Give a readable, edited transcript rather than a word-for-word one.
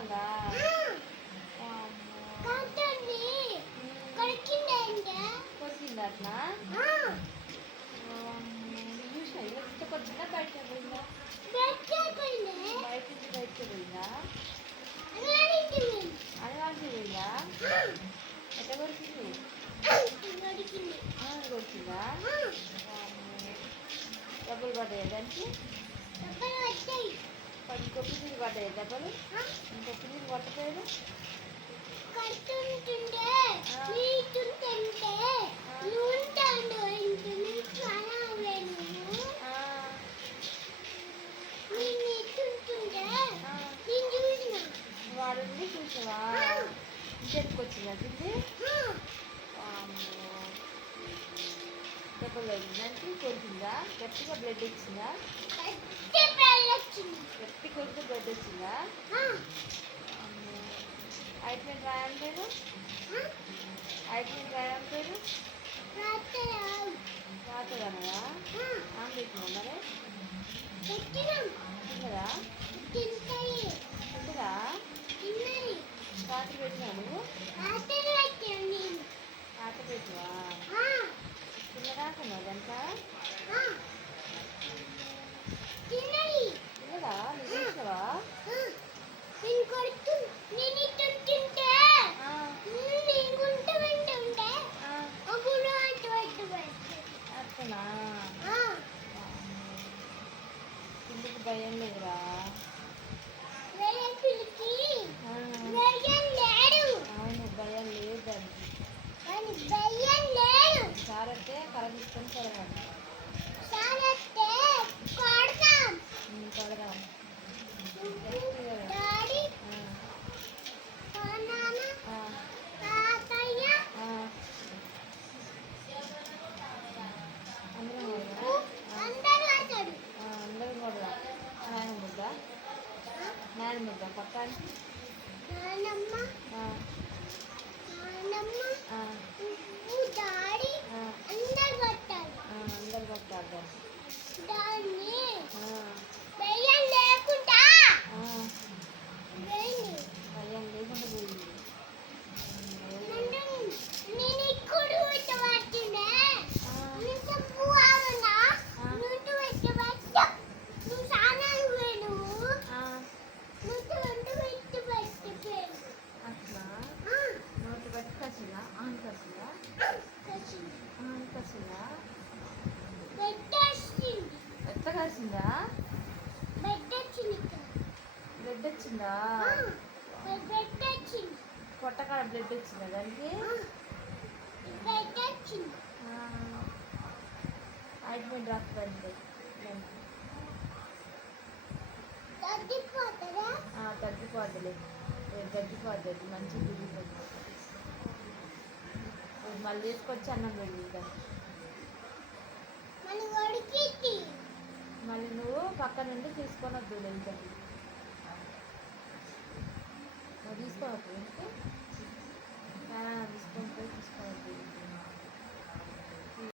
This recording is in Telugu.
వాళ్ళా? కొరికిందా అట్లా? చూసినా ఇలా తీసుకొచ్చిందా బయటకు పోయిందా? బయట నుంచి బయటకు పోయిందా? అలవాటు పోయిందా? ఎట్లా కొరికింది? కొరికిందా? డబ్బులు పడ్డాయి దానికి? ఇంకో పిల్లలు పడ్డాయి డబ్బులు? ఇంకో పిల్లలు పట్టలేదు? వాడు చూసావా? ఇంటికి వచ్చిందా తిండి? దెబ్బలు దానికి కొరికిందా? గట్టిగా బ్లడ్ వచ్చిందా? గట్టి కొరికితే బ్లడ్ వచ్చిందా? ఆయింట్మెంట్ రాయని పేరు? ఆయింట్మెంట్ రాయని పేరు? రాతదన్నదా? ఆమె పెట్టినా మరి? తిన్నదా? తింటదా? రాత్రి పెట్టినా నువ్వు? రాత్రి పెట్టివా? తిన్నదాకున్నావు దానికా? తిన్నదా? నువ్వు చూసావా? అట్లనా? కిందకి భయం లేదురా? అవును భయం లేదు దానికి. సారతే కళ తీసుకొని కొడదాం. కొడదాం అందరం కొడదాం. నాయన ముద్ద పక్కానికి అందరు కొట్టారు భయం లేకుండా పోయింది. అట్లా నోటి బట్టి కసిందా? ఆన్ కసిందా? ఎట్లా కాసిందా? బ్లడ్ వచ్చిందా? పొట్టకాడ బ్లడ్ వచ్చిందా దానికి? ఆయింట్మెంట్ రాకపోయింది తగ్గిపోద్దులే. తగ్గిపోద్ది మంచిగా తిరిగిపోతుంది. మళ్ళీ తీసుకొచ్చి అన్నం పెళ్ళి మళ్ళీ నువ్వు పక్క నుండి తీసుకొని వద్దు ఇంటికి. నువ్వు తీసుకోవద్దు ఇంటికి తీసుకొని పోయి తీసుకోవద్దు.